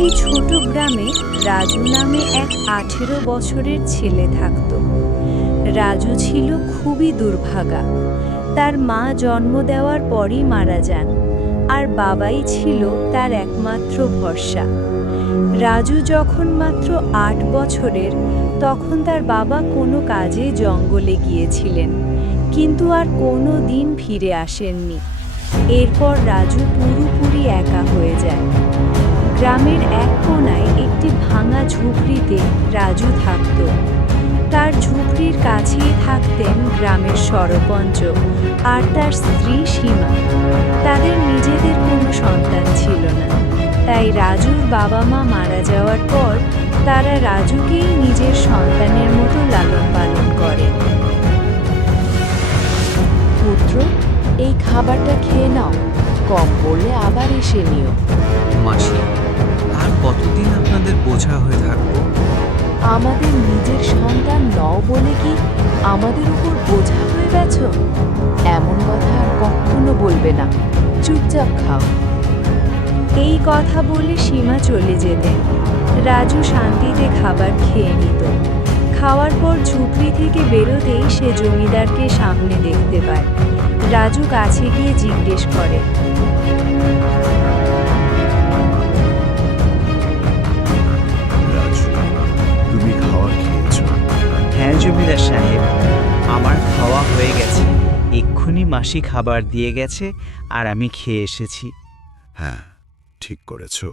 একটি ছোট গ্রামে রাজু নামে এক 18 বছরের ছেলে থাকত। রাজু ছিল খুবই দুর্ভাগা। তার মা জন্ম দেওয়ার পরই মারা যান, আর বাবাই ছিল তার একমাত্র ভরসা। রাজু যখন মাত্র 8 বছরের, তখন তার বাবা কোনো কাজে জঙ্গলে গিয়েছিলেন, কিন্তু আর কোনো দিন ফিরে আসেননি। এরপর রাজু পুরোপুরি একা হয়ে যায়। গ্রামের এক কোণায় একটি ভাঙা ঝুপড়িতে রাজু থাকত। তার ঝুপড়ির কাছেই থাকতেন গ্রামের সরপঞ্চ আর তার স্ত্রী সীমা। তাদের নিজেদের কোনো সন্তান ছিল না, তাই রাজুর বাবা মা মারা যাওয়ার পর তারা রাজুকেই নিজের সন্তানের মতো লালন পালন করেন। পুত্র, এই খাবারটা খেয়ে নাও, কম পড়লে আবার এসে নিও। মাসি, আর কতদিন আপনাদের বোঝা হয়ে থাকবো? আমাদের নিজের সন্তান নও বলে কি আমাদের উপর বোঝা হয়ে গেছ? এমন কথা আর কখনো বলবে না, চুপচাপ খাও। এই কথা বলে সীমা চলে যেতেন। রাজু শান্তিতে খাবার খেয়ে নিত। খাওয়ার পর ঝুপড়ি থেকে বেরোতেই সে জমিদারকে সামনে দেখতে পায়। রাজু কাছে গিয়ে জিজ্ঞেস করে, রাজু, তুমি খাওয়া খেয়েছো? হ্যাঁ জমিদার সাহেব, আমার খাওয়া হয়ে গেছে। এক্ষুনি মাসি খাবার দিয়ে গেছে আর আমি খেয়ে এসেছি। হ্যাঁ, ঠিক করেছো।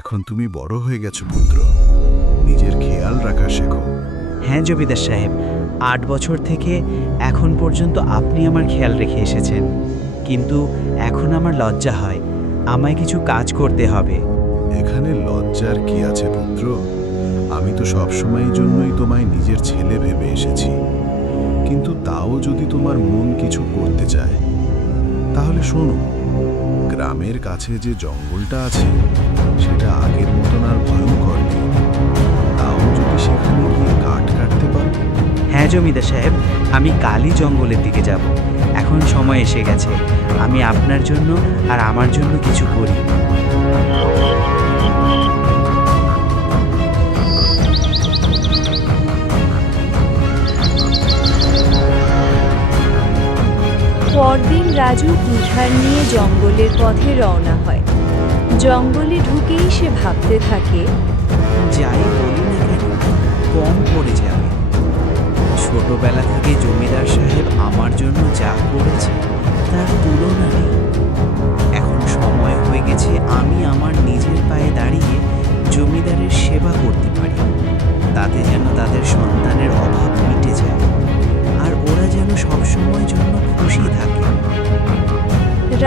এখন তুমি বড় হয়ে গেছো পুত্র, নিজের খেয়াল রাখা শেখো। হ্যাঁ জমিদার সাহেব, 8 বছর থেকে এখন পর্যন্ত আপনি আমার খেয়াল রেখে এসেছেন, কিন্তু এখন আমার লজ্জা হয়। আমায় কিছু কাজ করতে হবে। এখানে লজ্জার কি আছে পুত্র? আমি তো সবসময়ের জন্যই তোমায় নিজের ছেলে ভেবে এসেছি। কিন্তু তাও যদি তোমার মন কিছু করতে চায়, তাহলে শোনো, গ্রামের কাছে যে জঙ্গলটা আছে সেটা আগের মতন আর ভয়ঙ্কর নেই। তাও যদি সেখানে গিয়ে কাঠ কাটতে পারো। হ্যাঁ জমিদার সাহেব, আমি কালই জঙ্গলের দিকে যাব। এখন সময় এসে গেছে, আমি আপনার জন্য আর আমার জন্য কিছু করি। পরদিন রাজু কুঠার নিয়ে জঙ্গলের পথে রওনা হয়। জঙ্গলে ঢুকেই সে ভাবতে থাকে, যাই বলি না কেন, কম পড়ে যাবে। ছোটবেলা থেকে জমিদার সাহেব আমার জন্য যা করেছে তার তুলনা নেই। এখন সময় হয়ে গেছে আমি আমার নিজের পায়ে দাঁড়িয়ে জমিদারের সেবা করতে পারি, তাতে যেন তাদের সন্তানের অভাব মিটে যায় আর ওরা যেন সবসময় জন্য খুশি থাকে।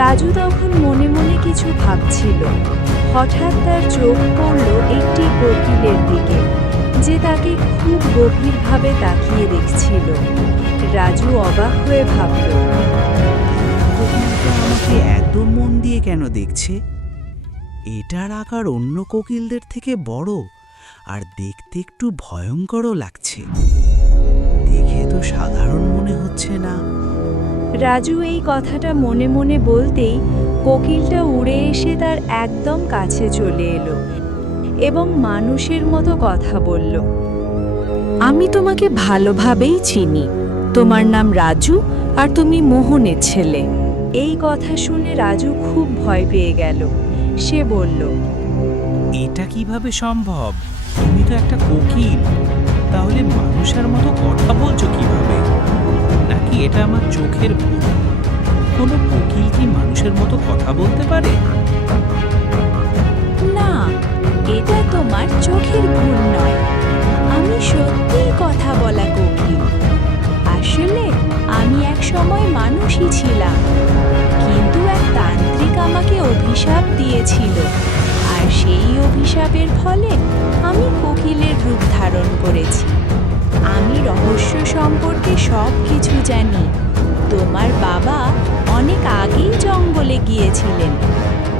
রাজু তখন মনে মনে কিছু ভাবছিল। হঠাৎ তার চোখ পড়ল একটি কোকিলের দিকে, যে তাকে খুব গভীরভাবে তাকিয়ে দেখছিল। রাজু অবাক হয়ে ভাবল, কোকিলটা আমাকে এত মন দিয়ে কেন দেখছে? এটার আকার অন্য কোকিলদের থেকে বড় আর দেখতে একটু ভয়ঙ্করও লাগছে। দেখে তো সাধারণ মনে হচ্ছে না। রাজু এই কথাটা মনে মনে বলতেই কোকিলটা উড়ে এসে তার একদম কাছে চলে এলো এবং মানুষের মতো কথা বলল, আমি তোমাকে ভালোভাবেই চিনি। তোমার নাম রাজু আর তুমি মোহনের ছেলে। এই কথা শুনে রাজু খুব ভয় পেয়ে গেল। সে বলল, এটা কিভাবে সম্ভব? তুমি তো একটা কোকিল, তাহলে মানুষের মতো কথা বলছো কিভাবে? নাকি এটা আমার চোখের ভুল? কোনো কোকিল কি মানুষের মতো কথা বলতে পারে? না, এটা তোমার চোখের ভুল নয়, আমি সত্যিই কথা বলা কোকিল। আসলে আমি এক সময় মানুষই ছিলাম, কিন্তু এক তান্ত্রিক আমাকে অভিশাপ দিয়েছিল, আর সেই অভিশাপের ফলে আমি কোকিলের রূপ ধারণ করেছি। আমি রহস্য সম্পর্কে সব কিছু জানি। তোমার বাবা অনেক আগেই জঙ্গলে গিয়েছিলেন,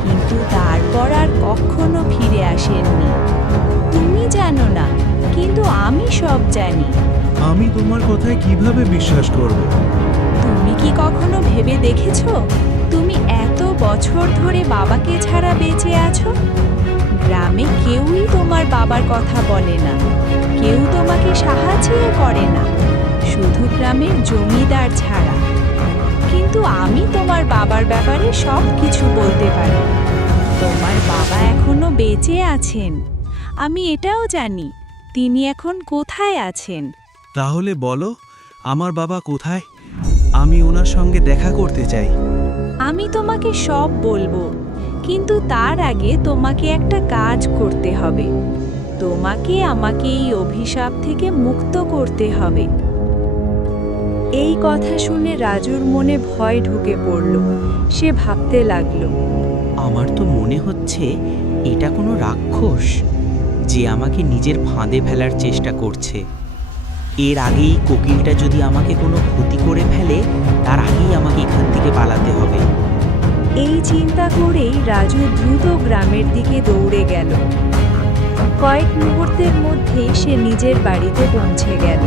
কিন্তু তারপর আর কখনো ফিরে আসেননি। তুমি জানো না, কিন্তু আমি সব জানি। আমি তোমার কথায় কিভাবে বিশ্বাস করব? তুমি কি কখনো ভেবে দেখেছো তুমি এত বছর ধরে বাবাকে ছাড়া বেঁচে আছো? গ্রামে কেউই তোমার বাবার কথা বলে না, কেউ তোমাকে সাহায্যও করে না, শুধু গ্রামের জমিদার ছাড়া। কিন্তু আমি তোমার বাবার ব্যাপারে সব কিছু বলতে পারি। তোমার বাবা এখনো বেঁচে আছেন, আমি এটাও জানি তিনি এখন কোথায় আছেন। তাহলে বলো, আমার বাবা কোথায়? আমি ওনার সঙ্গে দেখা করতে চাই। আমি তোমাকে সব বলবো, কিন্তু তার আগে তোমাকে একটা কাজ করতে হবে। তোমাকে আমাকে এই অভিশাপ থেকে মুক্ত করতে হবে। এই কথা শুনে রাজুর মনে ভয় ঢুকে পড়ল। সে ভাবতে লাগলো, আমার তো মনে হচ্ছে এটা কোনো রাক্ষস যে আমাকে নিজের ফাঁদে ফেলার চেষ্টা করছে। এর আগেই কোকিলটা যদি আমাকে কোনো ক্ষতি করে ফেলে, তার আগেই আমাকে এখান থেকে পালাতে হবে। এই চিন্তা করেই রাজু দ্রুত গ্রামের দিকে দৌড়ে গেল। কয়েক মুহূর্তের মধ্যেই সে নিজের বাড়িতে পৌঁছে গেল।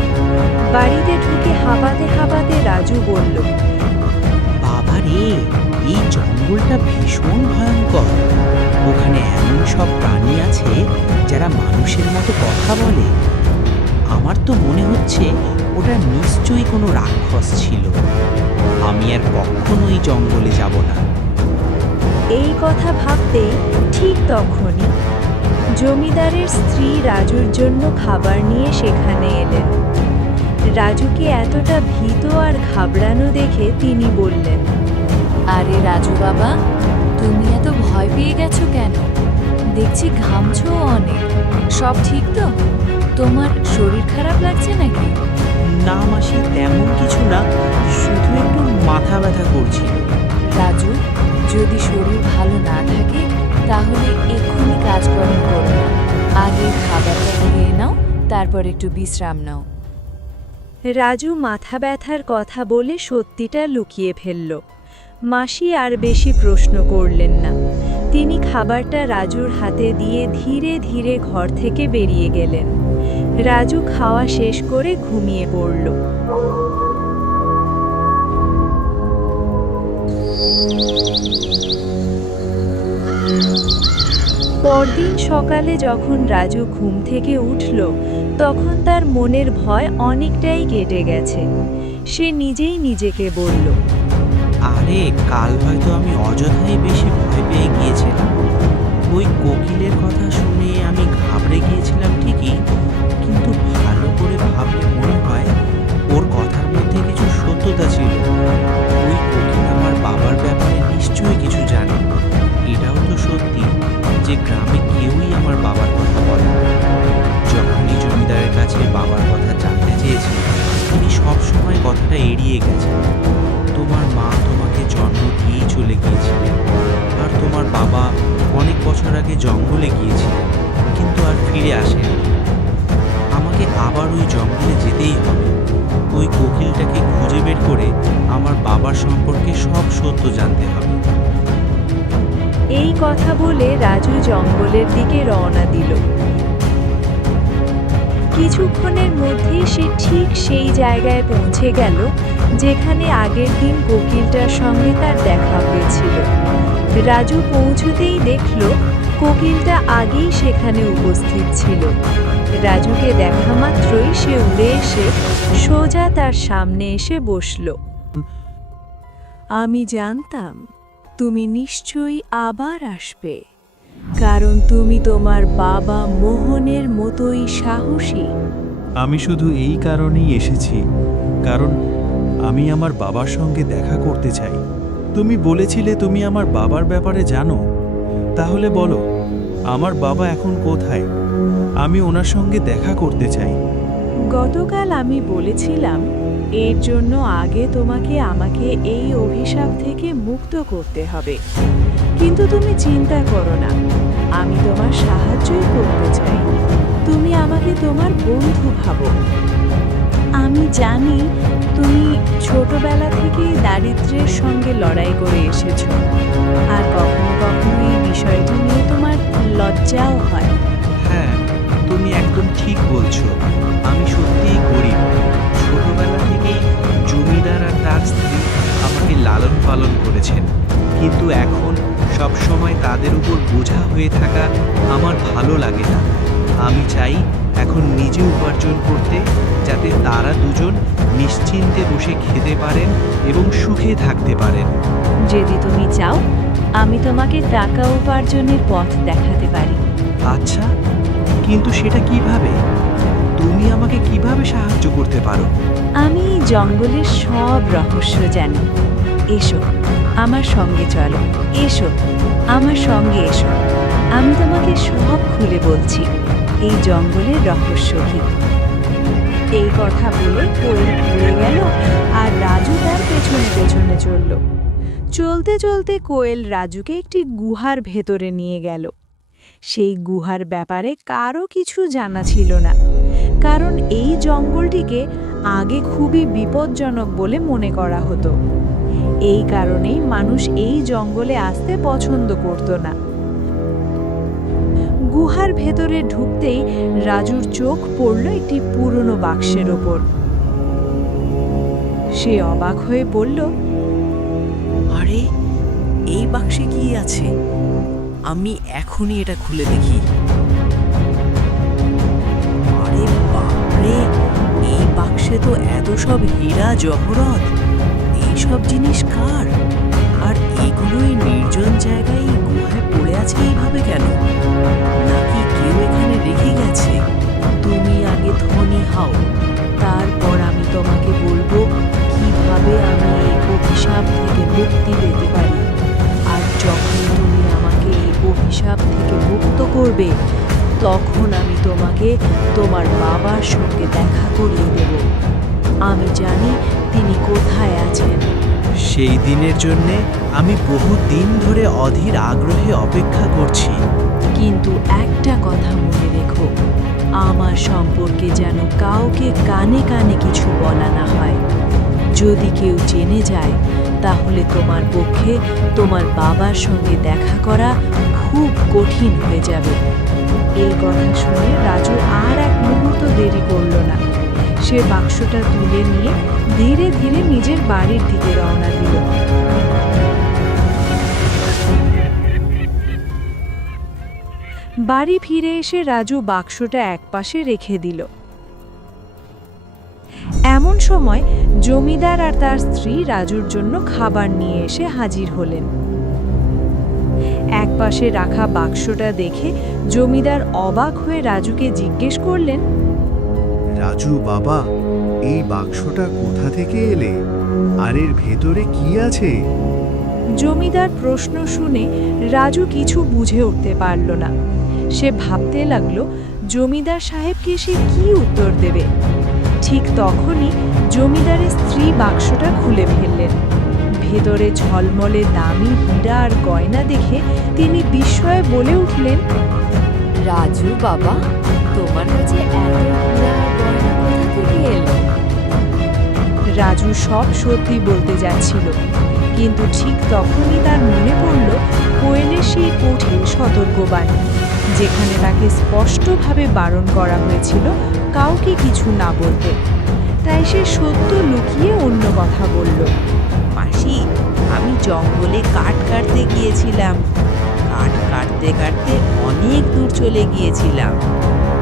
বাড়িতে ঢুকে হাঁপাতে হাঁপাতে রাজু বলল, বাবা রে, এই জঙ্গলটা ভীষণ ভয়ঙ্কর। ওখানে এমন সব প্রাণী আছে যারা মানুষের মতো কথা বলে। আমার তো মনে হচ্ছে ওটা নিশ্চয়ই কোনো রাক্ষস ছিল। আমি আর কখনোই জঙ্গলে যাব না। এই কথা ভাবতেই ঠিক তখনই জমিদারের স্ত্রী রাজুর জন্য খাবার নিয়ে সেখানে এলেন। রাজুকে এতটা ভীত আর ঘাবড়ানো দেখে তিনি বললেন, আরে রাজু বাবা, তুমি এত ভয় পেয়ে গেছো কেন? দেখছি ঘামছো অনেক। সব ঠিক তো? তোমার শরীর খারাপ লাগছে নাকি? না মাসি, তেমন কিছু না, শুধু একটু মাথা ব্যথা করছিল। রাজু, যদি শরীর ভালো না থাকে তাহলে এক্ষুনি কাজকর্ম করো না। আগে খাবারটা খেয়ে নাও, তারপর একটু বিশ্রাম নাও। রাজু মাথা ব্যথার কথা বলে সত্যিটা লুকিয়ে ফেলল। মাসি আর বেশি প্রশ্ন করলেন না। তিনি খাবারটা রাজুর হাতে দিয়ে ধীরে ধীরে ঘর থেকে বেরিয়ে গেলেন। রাজু খাওয়া শেষ করে ঘুমিয়ে পড়ল। পরদিন সকালে যখন রাজু ঘুম থেকে উঠল, তখন তার মনের ভয় অনেকটাই কেটে গেছে। সে নিজেই নিজেকে বলল, আরে, কাল হয়তো আমি অযথাই বেশি ভয় পেয়ে গিয়েছিলাম। ওই কোকিলের কথা শুনে আমি ঘাবড়ে গিয়েছিলাম ঠিকই, কিন্তু ভালো করে ভাবলে মনে হয় ওর কথার মধ্যে কিছু সত্যতা ছিল। ওই কোকিল আমার বাবার ব্যাপারে নিশ্চয়ই কিছু জানে। এটাও তো সত্যি যে গ্রামে কেউই আমার বাবার কথা বলে না। যখনই জমিদারের কাছে বাবার কথা জানতে চেয়েছি, তিনি সবসময় কথাটা এড়িয়ে গেছেন। তোমার মা তোমাকে জন্ম দিয়েই চলে গিয়েছিলেন, আর তোমার বাবা অনেক বছর আগে জঙ্গলে গিয়েছিলেন, কিন্তু আর ফিরে আসেন। আমাকে আবার ওই জঙ্গলে যেতেই হবে। ওই কোকিলটাকে খুঁজে বের করে আমার বাবার সম্পর্কে সব সত্য জানতে হবে। এই কথা বলে রাজু জঙ্গলের দিকে রওনা দিল। কিছুক্ষণের মধ্যেই সে ঠিক সেই জায়গায় পৌঁছে গেল যেখানে আগের দিন কোকিলটার সঙ্গে তার দেখা হয়েছিল। রাজু পৌঁছতেই দেখল কোকিলটা আগেই সেখানে উপস্থিত ছিল। রাজুকে দেখা মাত্রই সে উড়ে এসে সোজা তার সামনে এসে বসল। আমি জানতাম তুমি নিশ্চয়ই আবার আসবে, কারণ তুমি তোমার বাবা মোহনের মতোই সাহসী। আমি শুধু এই কারণেই এসেছি, কারণ আমি আমার বাবার সঙ্গে দেখা করতে চাই। তুমি বলেছিলে তুমি আমার বাবার ব্যাপারে জানো। তাহলে বলো, আমার বাবা এখন কোথায়? আমি ওনার সঙ্গে দেখা করতে চাই। গতকাল আমি বলেছিলাম এর জন্য আগে তোমাকে আমাকে এই অভিশাপ থেকে মুক্ত করতে হবে, কিন্তু তুমি চিন্তা করো না, আমি তোমার সাহায্যই করতে চাই। তুমি আমাকে তোমার বন্ধু ভাবো। আমি জানি তুমি ছোটবেলা থেকেই দারিদ্র্যের সঙ্গে লড়াই করে এসেছো, আর কখনো কখনো এই বিষয়টি নিয়ে তোমার লজ্জাও হয়। হ্যাঁ, তুমি একদম ঠিক বলছো। আমি সত্যিই গরিব। ছোটবেলা থেকেই জমিদার আর তার স্ত্রী আমাকে লালন পালন করেছেন, কিন্তু এখন সব সময় তাদের উপর বোঝা হয়ে থাকা আমার ভালো লাগে না। আমি চাই এখন নিজে উপার্জন করতে, যাতে তারা দুজন নিশ্চিন্তে বসে খেতে পারেন এবং সুখে থাকতে পারেন। যদি তুমি চাও আমি তোমাকে টাকা উপার্জনের পথ দেখাতে পারি। আচ্ছা, কিন্তু সেটা কিভাবে? তুমি আমাকে কিভাবে সাহায্য করতে পারো? আমি এই জঙ্গলের সব রহস্য জানি। এসো আমার সঙ্গে চলো, এসো আমার সঙ্গে এসো, আমি তোমাকে সব খুলে বলছি এই জঙ্গলের রহস্য কি। এই কথা বলে কোয়েল উড়ে গেল আর রাজু তার পেছনে পেছনে চলল। চলতে চলতে কোয়েল রাজুকে একটি গুহার ভেতরে নিয়ে গেল। সেই গুহার ব্যাপারে কারো কিছু জানা ছিল না, কারণ এই জঙ্গলটিকে আগে খুবই বিপজ্জনক বলে মনে করা হতো। এই কারণেই মানুষ এই জঙ্গলে আসতে পছন্দ করত না। গুহার ভেতরে ঢুকতেই রাজুর চোখ পড়ল একটি পুরনো বাক্সের ওপর। সে অবাক হয়ে বলল, আরে, এই বাক্সে কি আছে? আমি এখনই এটা খুলে দেখি। আরে বাপরে, এই বাক্সে তো এত সব হীরা জহরত। এইসব জিনিস কার? আর এগুলোই নির্জন জায়গায় এই গুহায় পড়ে আছে এইভাবে কেন? নাকি কেউ এখানে রেখে গেছে? তুমি আগে ধনী হও, তারপর আমি তোমাকে বলবো কিভাবে আমি এই অভিশাপ থেকে মুক্তি পেতে পারি। আর যখন তুমি আমাকে এই অভিশাপ থেকে মুক্ত করবে, তখন আমি তোমাকে তোমার বাবার সঙ্গে দেখা করিয়ে দেব। আমি জানি তিনি কোথায় আছেন। সেই দিনের জন্যে আমি বহু দিন ধরে অধীর আগ্রহে অপেক্ষা করছি। কিন্তু একটা কথা মনে রেখো, আমার সম্পর্কে যেন কাউকে কানে কানে কিছু বলা না হয়। যদি কেউ জেনে যায়, তাহলে তোমার পক্ষে তোমার বাবার সঙ্গে দেখা করা খুব কঠিন হয়ে যাবে। এই কথা শুনে রাজু আর এক মুহূর্ত দেরি করল না। সে বাক্সটা তুলে নিয়ে ধীরে ধীরে নিজের বাড়ির দিকে রওনা দিল। বাড়ি ফিরে এসে রাজু বাক্সটা একপাশে রেখে দিল। এমন সময় জমিদার আর তার স্ত্রী রাজুর জন্য খাবার নিয়ে এসে হাজির হলেন। একপাশে রাখা বাক্সটা দেখে জমিদার অবাক হয়ে রাজুকে জিজ্ঞেস করলেন, রাজু বাবা, এই বাক্সটা কোথা থেকে এলে? আর এর ভেতরে কি আছে? জমিদার প্রশ্ন শুনে রাজু কিছু বুঝে উঠতে পারল না। সে ভাবতে লাগলো জমিদার সাহেবকে সে কি উত্তর দেবে। ঠিক তখনই জমিদারের স্ত্রী বাক্সটা খুলে ফেললেন। ভেতরে ঝলমলে দামি হীরা আর গয়না দেখে তিনি বিস্ময়ে বলে উঠলেন, রাজু বাবা, তোমার কাছে এত হীরা আর গয়না কোথা থেকে এলো? রাজু সব সত্যি বলতে যাচ্ছিল, কিন্তু ঠিক তখনই তার মনে পড়ল কোয়েলের সেই কঠিন সতর্কবাণী, যেখানে তাকে স্পষ্টভাবে বারণ করা হয়েছিল কাউকে কিছু না বলতে। তাই সে সত্য লুকিয়ে অন্য কথা বলল। মাসি, আমি জঙ্গলে কাঠ কাটতে গিয়েছিলাম। কাঠ কাটতে কাটতে অনেক দূর চলে গিয়েছিলাম,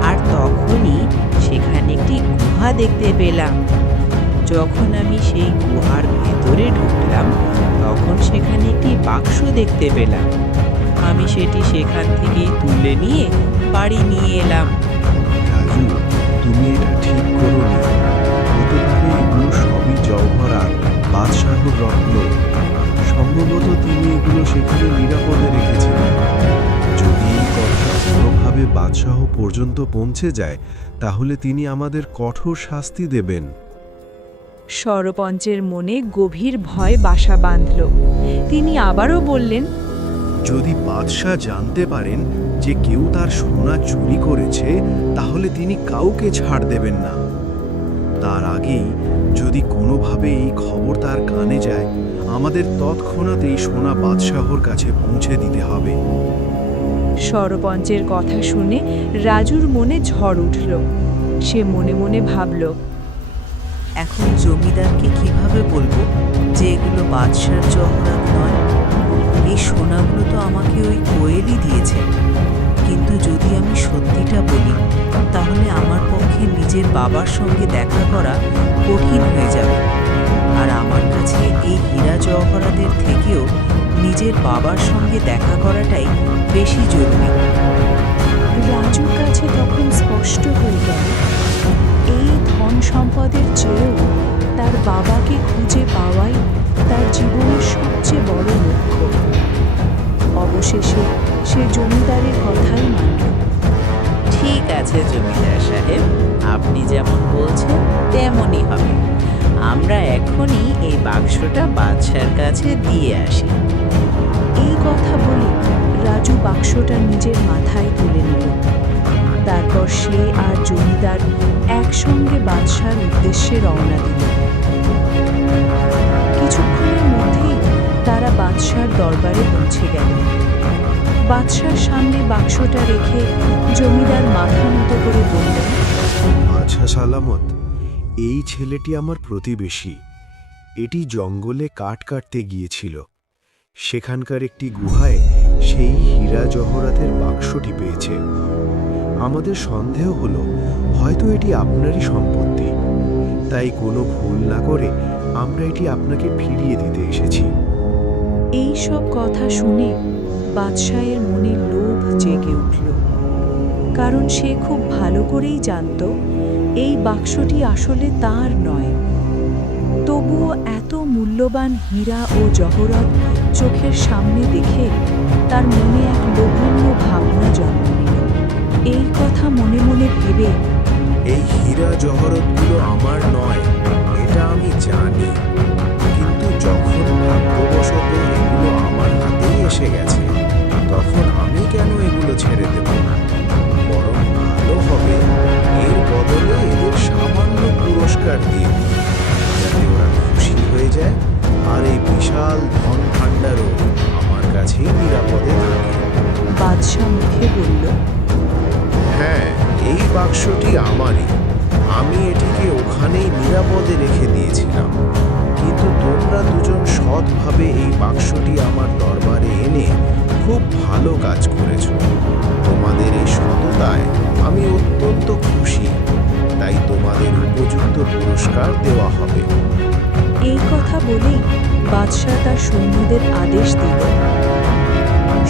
আর তখনই সেখানে একটি গুহা দেখতে পেলাম। যখন আমি সেই গুহার ভেতরে ঢুকলাম, তখন সেখানে একটি বাক্স দেখতে পেলাম। আমি সেটি সেখান থেকেই তুলে নিয়ে বাড়ি নিয়ে এলাম। রাজু, তুমি এটা ঠিক করোনি। হতে পারে এগুলো সবই জওহরাত, বাদশাহর রত্ন। সম্ভবত তিনি এগুলো সেখানে নিরাপদে রেখেছিলেন। যদি এই কথা কোনোভাবে বাদশাহ পর্যন্ত পৌঁছে যায়, তাহলে তিনি আমাদের কঠোর শাস্তি দেবেন। সরপঞ্চের মনে গভীর ভয় বাসা বাঁধল। তিনি আবারও বললেন, যদি বাদশাহ জানতে পারেন যে কেউ তার সোনা চুরি করেছে, তাহলে তিনি কাউকে ছাড় দেবেন না। তার আগেই যদি কোনোভাবে এই খবর তার কানে যায়, আমাদের তৎক্ষণাৎ এই সোনা বাদশাহর কাছে পৌঁছে দিতে হবে। সরপঞ্চের কথা শুনে রাজুর মনে ঝড় উঠল। সে মনে মনে ভাবল, এখন জমিদারকে কিভাবে বলবো যে এগুলো বাদশার জহরাত নয়? এই সোনাগুলো তো আমাকে ওই কোয়েলই দিয়েছে, কিন্তু যদি আমি সত্যিটা বলি তাহলে আমার পক্ষে নিজের বাবার সঙ্গে দেখা করা কঠিন হয়ে যাবে। আর আমার কাছে এই হীরা জওহরাতের থেকেও নিজের বাবার সঙ্গে দেখা করাটাই বেশি জরুরি। রাজুর কাছে তখন স্পষ্ট হয়ে গেল এই ধন সম্পদের চেয়েও তার বাবাকে খুঁজে পাওয়াই তার জীবনের সবচেয়ে বড় লক্ষ্য। অবশেষে সে জমিদারের কথাই মানল। ঠিক আছে জমিদার সাহেব, আপনি যেমন বলছেন তেমনই হবে। আমরা এখনই এই বাক্সটা বাদশার কাছে দিয়ে আসি। এই কথা বলে রাজু বাক্সটা নিজের মাথায় তুলে নিল। তারপর সে আর জমিদার একসঙ্গে বাদশার উদ্দেশ্যে রওনা দিল। কিছুক্ষণের মধ্যেই তারা বাদশার দরবারে পৌঁছে গেল। বাদশার সামনে বাক্সটা রেখে জমিদার মাথা নত করে বললেন, আচ্ছা সালামত, এই ছেলেটি আমার প্রতিবেশী। এটি জঙ্গলে কাঠ কাটতে গিয়েছিল। সেখানকার একটি গুহায় সেই হীরা জহরাতের বাক্সটি পেয়েছে। আমাদের সন্দেহ হলো হয়তো এটি আপনারই সম্পত্তি, তাই কোনো ভুল না করে আমরা এটি আপনাকে ফিরিয়ে দিতে এসেছি। এই সব কথা শুনে বাদশাহের মনে লোভ জেগে উঠল, কারণ সে খুব ভালো করেই জানত এই বাক্সটি আসলে তার নয়। তবুও এত মূল্যবান হীরা ও জহরত চোখের সামনে দেখে তার মনে এক লোভনীয় ভাবনা জন্ম নিল। এই কথা মনে মনে ভেবে এই হীরা জহরতগুলো আমার নয়, এটা আমি জানি, কিন্তু যখন ভাগ্যবশত এগুলো আমার হাতেই এসে গেছে, তখন আমি কেন এগুলো ছেড়ে দেব? বরং ভালো হবে এর বদলে এদের সামান্য পুরস্কার দিয়ে দিই, যাতে ওরা খুশি হয়ে যায় আর এই বিশাল ধন ভাণ্ডারও আমার কাছেই নিরাপদে থাকে। বাদশাহ মুখে বলল, হ্যাঁ, এই বাক্সটি আমারই। আমি এটিকে ওখানেই নিরাপদে রেখে দিয়েছিলাম, কিন্তু তোমরা দুজন সৎভাবে এই বাক্সটি আমার দরবারে এনে খুব ভালো কাজ করেছ। তোমাদের এই সততায় আমি অত্যন্ত খুশি, তাই তোমাদের উপযুক্ত পুরস্কার দেওয়া হবে। এই কথা বলেই বাদশাহ তার সৈন্যদের আদেশ দিল,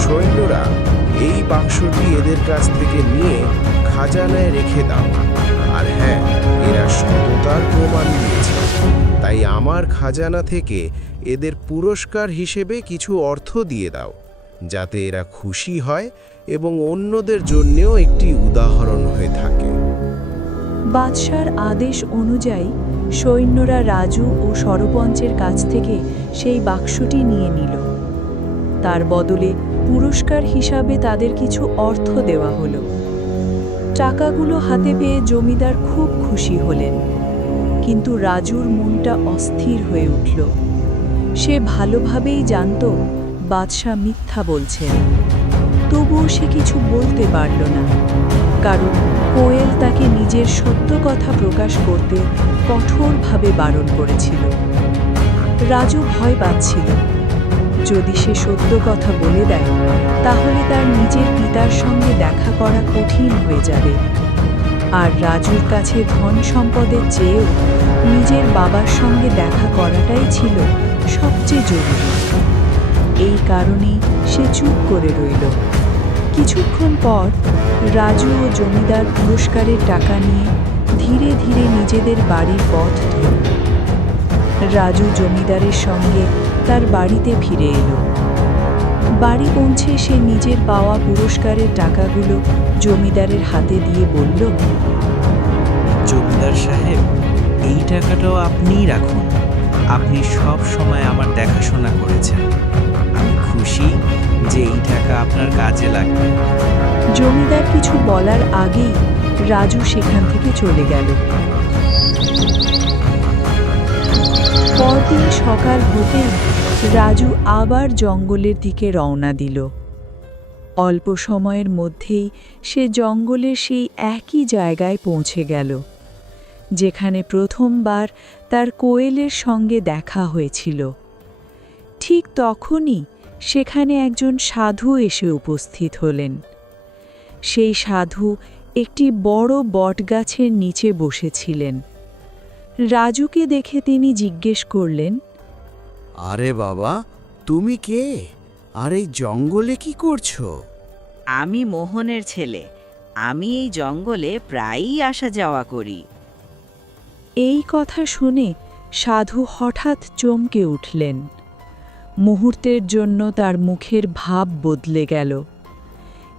সৈন্যরা, এই বাক্সটি এদের কাছ থেকে নিয়ে খাজানায় রেখে দাও। আর হ্যাঁ, এরা সততার প্রমাণ দিয়েছে, তাই আমার খাজানা থেকে এদের পুরস্কার হিসেবে কিছু অর্থ দিয়ে দাও, যাতে এরা খুশি হয় এবং অন্যদের জন্যেও একটি উদাহরণ হয়ে থাকে। বাদশার আদেশ অনুযায়ী সৈন্যরা রাজু ও সরপঞ্চের কাছ থেকে সেই বাক্সটি নিয়ে নিল। তার বদলে পুরস্কার হিসাবে তাদের কিছু অর্থ দেওয়া হলো। টাকাগুলো হাতে পেয়ে জমিদার খুব খুশি হলেন, কিন্তু রাজুর মনটা অস্থির হয়ে উঠল। সে ভালোভাবেই জানত বাদশাহ মিথ্যা বলছেন, তবুও সে কিছু বলতে পারল না, কারণ কোয়েল তাকে নিজের সত্য কথা প্রকাশ করতে কঠোরভাবে বারণ করেছিল। রাজু ভয় পাচ্ছিল, যদি সে সত্য কথা বলে দেয় তাহলে তার নিজের পিতার সঙ্গে দেখা করা কঠিন হয়ে যাবে। আর রাজুর কাছে ধন সম্পদের চেয়েও নিজের বাবার সঙ্গে দেখা করাটাই ছিল সবচেয়ে জরুরি। এই কারণেই সে চুপ করে রইল। কিছুক্ষণ পর রাজু ও জমিদার পুরস্কারের টাকা নিয়ে ধীরে ধীরে নিজেদের বাড়ির পথ ধরল। রাজু জমিদারের সঙ্গে তার বাড়িতে ফিরে এলো। বাড়ি পৌঁছে সে নিজের পাওয়া পুরস্কারের টাকাগুলো জমিদারের হাতে দিয়ে বলল, জমিদার সাহেব, এই টাকাটাও আপনিই রাখুন। আপনি সব সময় আমার দেখাশোনা করেছেন। আমি খুশি যে এই টাকা আপনার কাজে লাগবে। জমিদার কিছু বলার আগেই রাজু সেখান থেকে চলে গেল। পরদিন সকাল হতেই রাজু আবার জঙ্গলের দিকে রওনা দিল। অল্প সময়ের মধ্যেই সে জঙ্গলের সেই একই জায়গায় পৌঁছে গেল, যেখানে প্রথমবার তার কোয়েলের সঙ্গে দেখা হয়েছিল। ঠিক তখনই সেখানে একজন সাধু এসে উপস্থিত হলেন। সেই সাধু একটি বড় বটগাছের নিচে বসেছিলেন। রাজুকে দেখে তিনি জিজ্ঞেস করলেন, আরে বাবা, তুমি কে? আর এই জঙ্গলে কি করছো? আমি মোহনের ছেলে। আমি এই জঙ্গলে প্রায়ই আসা যাওয়া করি। এই কথা শুনে সাধু হঠাৎ চমকে উঠলেন। মুহূর্তের জন্য তার মুখের ভাব বদলে গেল,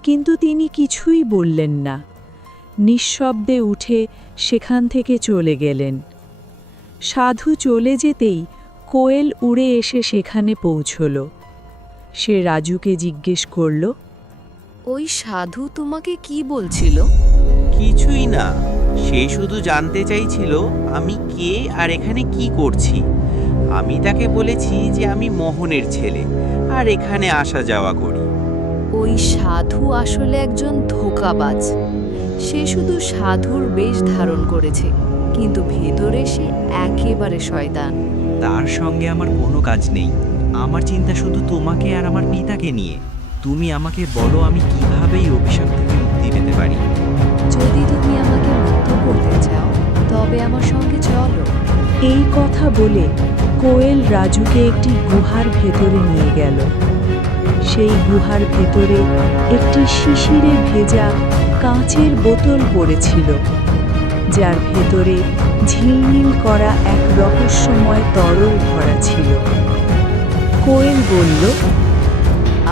কিন্তু তিনি কিছুই বললেন না। নিঃশব্দে উঠে সেখান থেকে চলে গেলেন। সাধু চলে যেতেই কোয়েল উড়ে এসে সেখানে পৌঁছল। সে রাজুকে জিজ্ঞেস করল, ওই সাধু তোমাকে কি বলছিল? কিছুই না, সে শুধু জানতে চাইছিল আমি কে আর এখানে কি করছি। আমি তাকে বলেছি যে আমি মোহনের ছেলে আর এখানে আসা যাওয়া করি। ওই সাধু আসলে একজন ধোঁকাবাজ। সে শুধু সাধুর বেশ ধারণ করেছে, কিন্তু ভেতরে সে একেবারে শয়তান। তার সঙ্গে আমার কোনো কাজ নেই। আমার চিন্তা শুধু তোমাকে আর আমার পিতাকে নিয়ে। তুমি আমাকে বলো আমি কিভাবে এই অভিশাপ থেকে মুক্তি পেতে পারি। যদি তুমি আমাকে মুক্ত করতে চাও তবে আমার সঙ্গে চলো। এই কথা বলে কোয়েল রাজুকে একটি গুহার ভেতরে নিয়ে গেল। সেই গুহার ভেতরে একটি শিশিরে ভেজা কাঁচের বোতল পড়েছিল, যার ভেতরে ঝিলমিল করা এক রহস্যময় তরল ভরা ছিল। কোয়েল বলল,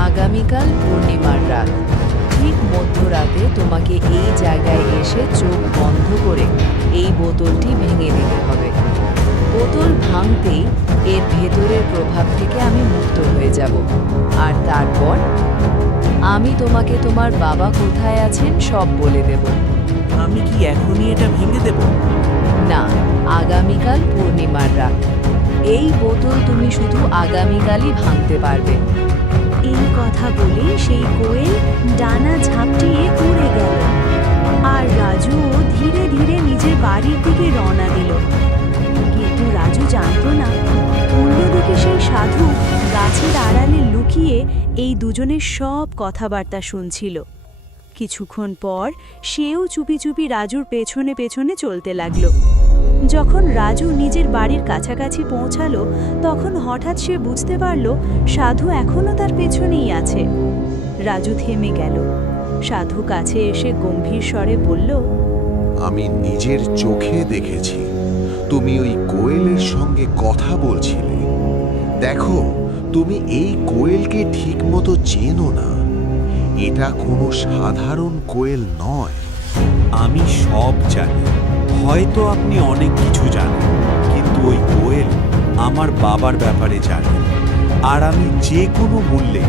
আগামীকাল পূর্ণিমার রাত, ঠিক মধ্যরাতে তোমাকে এই জায়গায় এসে চোখ বন্ধ করে এই বোতলটি ভেঙে দিতে হবে। বোতল ভাঙতেই এর ভেতরের প্রভাব থেকে আমি মুক্ত হয়ে যাব, আর তারপর আমি তোমাকে তোমার বাবা কোথায় আছেন সব বলে দেব। আমি কি এখনই এটা ভেঙে দেব? না, আগামীকাল পূর্ণিমার রাত। এই বোতল তুমি শুধু আগামীকালই ভাঙতে পারবে। এই কথা বলে সেই কোয়েল ডানা ঝাপটিয়ে উড়ে গেল, আর রাজুও ধীরে ধীরে নিজের বাড়ির দিকে রওনা দিল। কিন্তু রাজু জানত না, অন্যদিকে সেই সাধু গাছের আড়ালে লুকিয়ে এই দুজনের সব কথাবার্তা শুনছিল। কিছুক্ষণ পর সেও চুপি চুপি রাজুর পেছনে পেছনে চলতে লাগলো। যখন রাজু নিজের বাড়ির কাছাকাছি পৌঁছালো, তখন হঠাৎ সে বুঝতে পারল সাধু এখনও তার পেছনেই আছে। রাজু থেমে গেল। সাধু কাছে এসে গম্ভীর স্বরে বলল, আমি নিজের চোখে দেখেছি তুমি ওই কোয়েলের সঙ্গে কথা বলছিলে। দেখো, তুমি এই কোয়েলকে ঠিকমতো চেনো না। এটা কোনো সাধারণ কোয়েল নয়। আমি সব জানি। হয়তো আপনি অনেক কিছু জানেন, কিন্তু ওই কোয়েল আমার বাবার ব্যাপারে জানে, আর আমি যে কোনো মূল্যে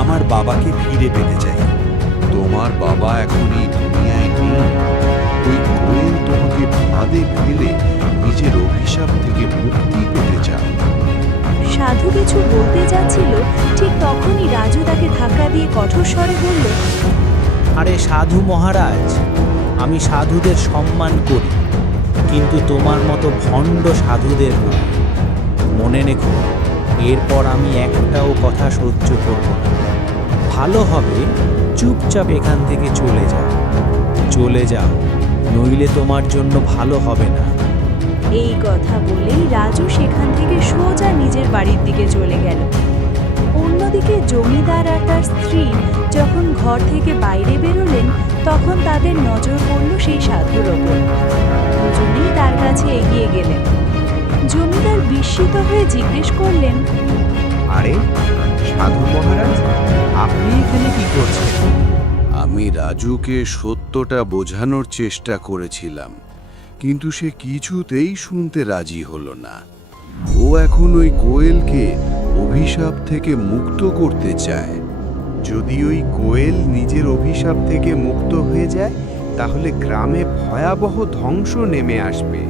আমার বাবাকে ফিরে পেতে চাই। তোমার বাবা এখন এই দুনিয়ায় নেই। ওই কোয়েল তোমাকে ফাঁদে ফেলে নিজের অভিশাপ থেকে মুক্তি পেতে চায়। সাধু কিছু বলতে যাচ্ছিল, ঠিক তখনই রাজু তাকে ধাক্কা দিয়ে কঠোর স্বরে বলল, আরে সাধু মহারাজ, আমি সাধুদের সম্মান করি, কিন্তু তোমার মতো ভণ্ড সাধুদের নয়। মনে রেখো, এরপর আমি একটাও কথা সহ্য করব না। ভালো হবে চুপচাপ এখান থেকে চলে যাও। চলে যাও, নইলে তোমার জন্য ভালো হবে না। এই কথা বলেই রাজু সেখান থেকে সোজা নিজের বাড়ির দিকে চলে গেল। অন্যদিকে জমিদার আর তার স্ত্রী যখন ঘর থেকে বাইরে বেরোলেন, তখন তাদের নজর পড়ল সেই সাধুর ওপর। দুজনেই তার কাছে এগিয়ে গেলেন। জমিদার বিস্মিত হয়ে জিজ্ঞেস করলেন, আরে সাধু মহারাজ, আপনি এখানে কি করছেন? আমি রাজুকে সত্যটা বোঝানোর চেষ্টা করেছিলাম, কিন্তু সে কিছুতেই শুনতে রাজি হলো না। ও এখন ওই কোয়েলকে অভিশাপ থেকে মুক্ত করতে চায়। যদি ওই কোয়েল নিজের অভিশাপ থেকে মুক্ত হয়ে যায়, তাহলে গ্রামে ভয়াবহ ধ্বংস নেমে আসবে।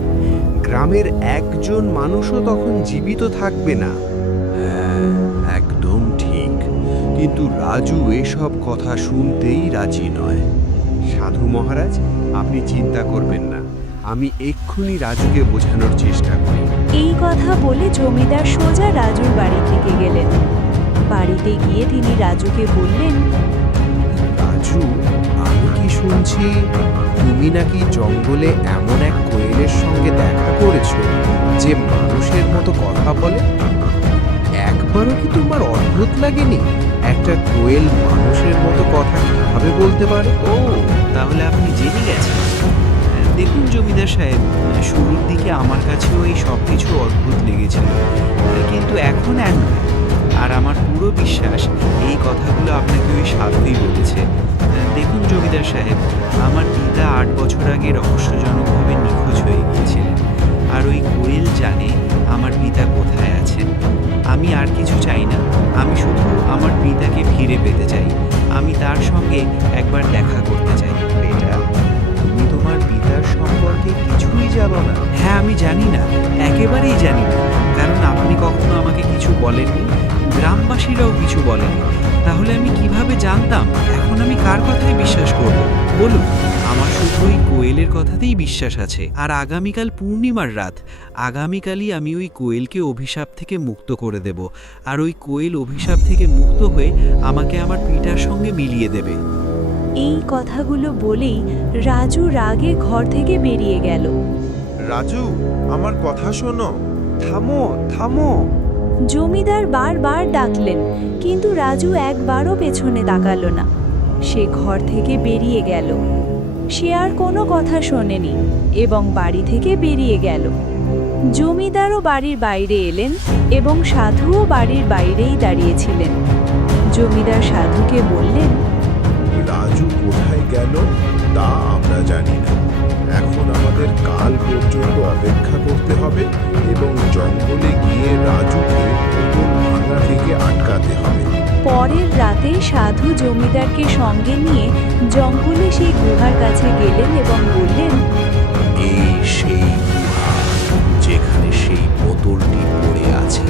গ্রামের একজন মানুষও তখন জীবিত থাকবে না। হ্যাঁ, একদম ঠিক। কিন্তু রাজু এসব কথা শুনতেই রাজি নয়। সাধু মহারাজ, আপনি চিন্তা করবেন না। আমি এক্ষুনি রাজুকে বোঝানোর চেষ্টা করি। এই কথা বলে জমিদার সোজা রাজুর বাড়ি থেকে গেলেন। বাড়িতে গিয়ে তিনি রাজুকে বললেন, রাজু, আমি কি শুনছি তুমি নাকি জঙ্গলে এমন এক কোয়েলের সঙ্গে দেখা করেছো যে মানুষের মতো কথা বলে? একবারও কি তোমার অদ্ভুত লাগেনি একটা কোয়েল মানুষের মতো কথা কিভাবে বলতে পারে? ও, তাহলে আপনি জেনে গেছেন। দেখুন জমিদার সাহেব, শুরুর দিকে আমার কাছেও এই সব কিছু অদ্ভুত লেগেছিল, কিন্তু এখন আর নয়। আর আমার পুরো বিশ্বাস এই কথাগুলো আপনাকে ওই সাধুই বলেছে। দেখুন জমিদার সাহেব, আমার পিতা 8 বছর আগে রহস্যজনকভাবে নিখোঁজ হয়ে গিয়েছিলেন, আর ওই কোয়েল জানে আমার পিতা কোথায় আছেন। আমি আর কিছু চাই না, আমি শুধু আমার পিতাকে ফিরে পেতে চাই। আমি তার সঙ্গে একবার দেখা করতে চাই। বেটা, তুমি তোমার পিতার সম্পর্কে কিছুই জানো না। হ্যাঁ, আমি জানি না, একেবারেই জানি না, কারণ আপনি কখনো আমাকে কিছু বলেননি, গ্রামবাসীরাও কিছু বলেনি। তাহলে আমি কিভাবে জানতাম? এখন আমি কার কথাই বিশ্বাস করব বলুন? আমার শুধু ওই কোয়েলের কথাতেই বিশ্বাস আছে। আর আগামীকাল পূর্ণিমার রাত, আগামীকালই আমি ওই কোয়েলকে অভিশাপ থেকে মুক্ত করে দেব, আর ওই কোয়েল অভিশাপ থেকে মুক্ত হয়ে আমাকে আমার পিতার সঙ্গে মিলিয়ে দেবে। এই কথাগুলো বলেই রাজু রাগে ঘর থেকে বেরিয়ে গেল। রাজু, আমার কথা শোনো। থামো, থামো। জমিদার বারবার ডাকলেন, কিন্তু রাজু একবারও পেছনে তাকালো না। সে ঘর থেকে বেরিয়ে গেল। সে আর কোনো কথা শোনেনি এবং বাড়ি থেকে বেরিয়ে গেল। জমিদারও বাড়ির বাইরে এলেন এবং সাধুও বাড়ির বাইরেই দাঁড়িয়েছিলেন। জমিদার সাধুকে বললেন, রাজু কোথায় গেল তা আমরা জানি না। এখন আমাদের কাল পর্যন্ত অপেক্ষা করতে হবে এবং জঙ্গলে গিয়ে রাজুকে বোতল ভাঙা থেকে আটকাতে হবে। পরের রাতে সাধু জমিদারকে সঙ্গে নিয়ে জঙ্গলে সেই গুহার কাছে গেলেন এবং বললেন, এই সেই গুহা যেখানে সেই বোতলটি পড়ে আছে,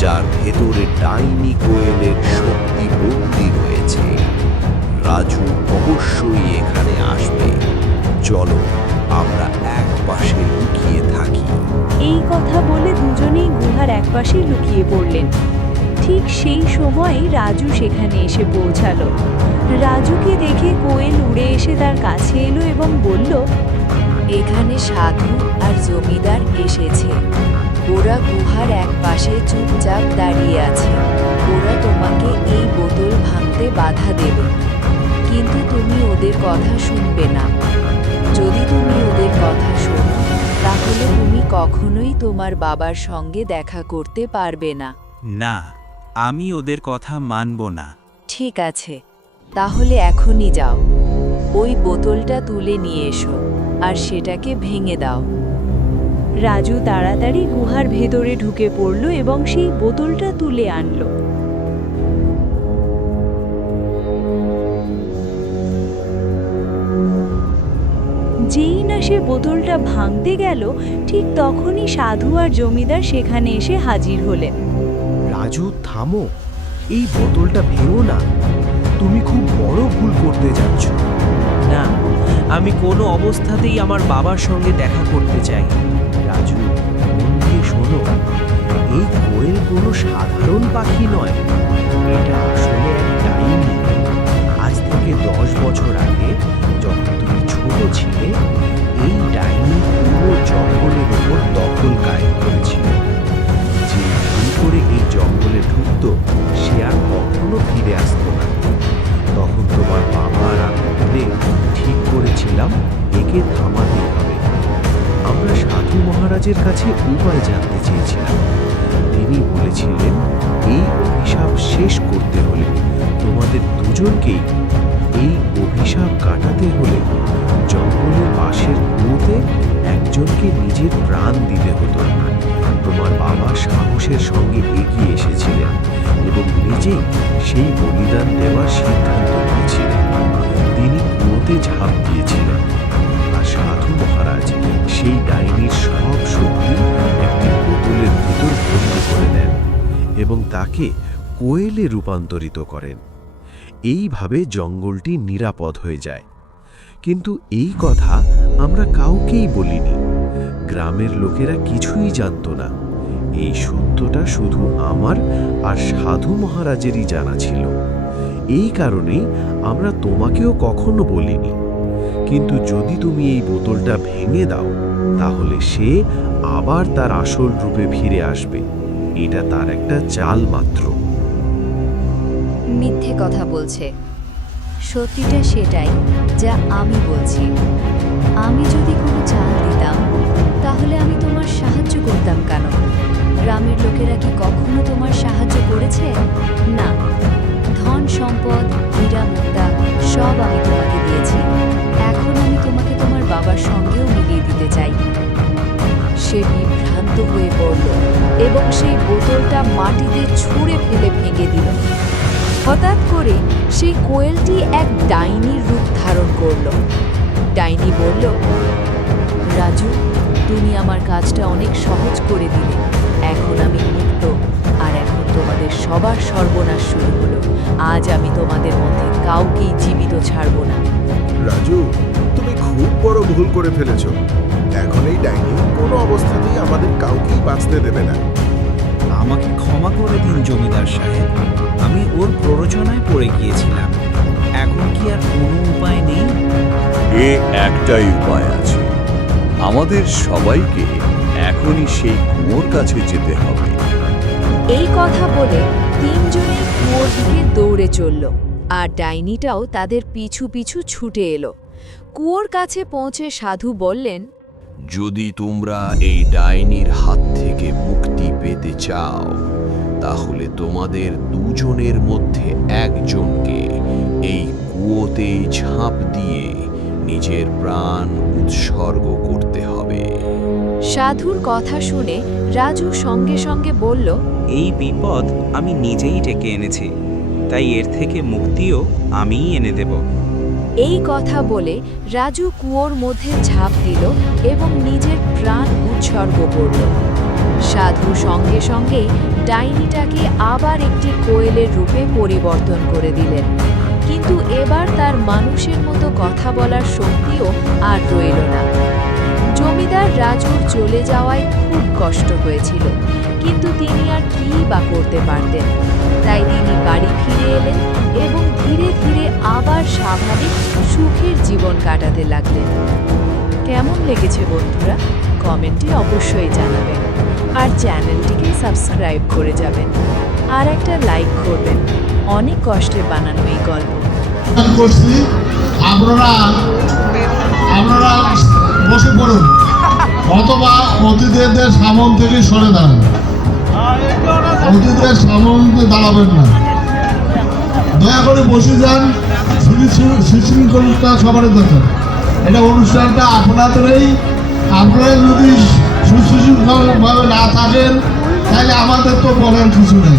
যার ভেতরে ডাইনি কোয়েলের শক্তি বন্দী রয়েছে। রাজু অবশ্যই এখানে আসবে। চলো আমরা এক পাশে লুকিয়ে থাকি। এই কথা বলে দুজনেই গুহার একপাশে লুকিয়ে পড়লেন। ঠিক সেই সময় রাজু সেখানে এসে পৌঁছালো। রাজুকে দেখে কোয়েল উড়ে এসে তার কাছে এলো এবং বলল, এখানে সাধু আর জমিদার এসেছে। ওরা গুহার এক পাশে চুপচাপ দাঁড়িয়ে আছে। ওরা তোমাকে এই বোতল ভাঙতে বাধা দেবে, কিন্তু তুমি ওদের কথা শুনবে না। যদি তুমি ওদের কথা শোনো, তাহলে তুমি কখনোই তোমার বাবার সঙ্গে দেখা করতে পারবে না। না, আমি ওদের কথা মানব না। ঠিক আছে, তাহলে এখনই যাও। ওই বোতলটা তুলে নিয়ে এসো আর সেটাকে ভেঙে দাও। রাজু তাড়াতাড়ি গুহার ভেতরে ঢুকে পড়ল এবং সেই বোতলটা তুলে আনলো। যেই না সে বোতলটা ভাঙতে গেল, ঠিক তখনই সাধু আর জমিদার সেখানে এসে হাজির হলেন। রাজু, থামো। এই বোতলটা ভেঙো না। তুমি খুব বড় ভুল করতে যাচ্ছ। না, আমি কোনো অবস্থাতেই আমার বাবার সঙ্গে দেখা করতে চাই। রাজু, মন দিয়ে শোনো। এই কোয়েল কোনো সাধারণ পাখি নয়। এটা আসলে এক ডাইনি। আজ থেকে 10 বছর আগে, যখন তুমি ছোট ছিলে, এই ডাইনি পুরো জঙ্গলের উপর দখল কায়েম করেছিল। যে ভুল করে এই জঙ্গলে ঢুকত, সে আর কখনো ফিরে আসতো না। তখন তোমার বাবা আর আমি মিলে ঠিক করেছিলাম একে থামাতেই হবে। আমরা সাধু মহারাজের কাছে উপায় জানতে চেয়েছিলাম। তিনি বলেছিলেন এই অভিশাপ শেষ করতে হলে তোমাদের দুজনকেই, এই অভিশাপ কাটাতে হলে জঙ্গলের পাশের কুয়োতে একজনকে নিজের প্রাণ দিতে হতো। তোমার বাবা সাহসের সঙ্গে এগিয়ে এসেছিলেন এবং নিজেই সেই বলিদান দেওয়ার সিদ্ধান্ত নিয়েছিলেন। তিনি কুয়োতে ঝাঁপ দিয়েছিলেন, আর সাধু মহারাজ সেই ডাইনির সব শক্তি একটি বোতলের ভিতর বন্দী করে দেন এবং তাকে কোয়েলে রূপান্তরিত করেন। এইভাবে জঙ্গলটি নিরাপদ হয়ে যায়। কিন্তু এই কথা আমরা কাউকেই বলিনি। গ্রামের লোকেরা কিছুই জানত না। এই সত্যটা শুধু আমার আর সাধু মহারাজেরই জানা ছিল। এই কারণেই আমরা তোমাকেও কখনো বলিনি। কিন্তু যদি তুমি এই বোতলটা ভেঙে দাও, তাহলে সে আবার তার আসল রূপে ফিরে আসবে। এটা তার একটা চাল মাত্র। মিথ্যে কথা বলছে। সত্যিটা সেটাই যা আমি বলছি। আমি যদি কোনো চাল দিতাম, তাহলে আমি তোমার সাহায্য করতাম কেন? গ্রামের লোকেরা কি কখনো তোমার সাহায্য করেছে? না। ধন সম্পদ, হীরা মুক্তা সব আমি তোমাকে দিয়েছি। এখন আমি তোমাকে তোমার বাবার সঙ্গেও মিলিয়ে দিতে চাই। সে বিভ্রান্ত হয়ে পড়ল এবং সেই বোতলটা মাটিতে ছুঁড়ে ফেলে ভেঙে দিল। হঠাৎ করে সেই কোয়েলটি এক ডাইনির রূপ ধারণ করল। ডাইনি বলল, রাজু, তুমি আমার কাজটা অনেক সহজ করে দিলে। এখন আমি মুক্ত, আর এখন তোমাদের সবার সর্বনাশ শুরু হলো। আজ আমি তোমাদের মধ্যে কাউকেই জীবিত ছাড়ব না। রাজু, তুমি খুব বড় ভুল করে ফেলেছ। এখন এই ডাইনি কোনো অবস্থাতেই আমাদের কাউকেই বাঁচতে দেবে না। আমাকে ক্ষমা করে দিন জমিদার সাহেব, আমি ওর প্ররোচনায় পড়ে গিয়েছিলাম। এখন কি আর কোনো উপায় নেই? একটাই উপায় আছে, আমাদের সবাইকে এখনই সেই কুয়োর কাছে যেতে হবে। এই কথা বলে তিনজনেই কুয়োর দিকে দৌড়ে চলল, আর ডাইনিটাও তাদের পিছু পিছু ছুটে এলো। কুয়োর কাছে পৌঁছে সাধু বললেন, যদি তোমরা এই ডাইনির হাত থেকে মুক্তি পেতে চাও, তাহলে তোমাদের দুজনের মধ্যে একজনকে এই কুয়োতেই ঝাঁপ দিয়ে নিজের প্রাণ উৎসর্গ করতে হবে। সাধুর কথা শুনে রাজু সঙ্গে সঙ্গে বলল, এই বিপদ আমি নিজেই ডেকে এনেছি, তাই এর থেকে মুক্তিও আমিই এনে দেব। এই কথা বলে রাজু কুয়োর মধ্যে ঝাঁপ দিল এবং নিজের প্রাণ উৎসর্গ করল। সাধু সঙ্গে সঙ্গে ডাইনিটাকে আবার একটি কোয়েলের রূপে পরিবর্তন করে দিলেন। কিন্তু এবার তার মানুষের মতো কথা বলার শক্তিও আর রইল না। জমিদার রাজুর চলে যাওয়ায় খুব কষ্ট হয়েছিল, কিন্তু তিনি আর কী বা করতে পারতেন। তাই তিনি বাড়ি ফিরে এলেন এবং ধীরে ধীরে আবার স্বাভাবিক সুখের জীবন কাটাতে লাগলেন। কেমন লেগেছে বন্ধুরা? কমেন্টে অবশ্যই জানাবেন, আর চ্যানেলটিকে সাবস্ক্রাইব করে যাবেন, আর একটা লাইক করবেন। অনেক কষ্টে বানানো এই গল্প। করছি, আপনারা বসে পড়ুন অথবা অতিথিদের সামন থেকে সরে দাঁড়ান। অতিথিদের সামনে দাঁড়াবেন না, দয়া করে বসে যান। সুশৃঙ্খলতা সবার দরকার। এটা অনুষ্ঠানটা আপনাদেরই। আপনারা যদি সুশৃঙ্খলভাবে না থাকেন, তাহলে আমাদের তো বলার কিছু নেই।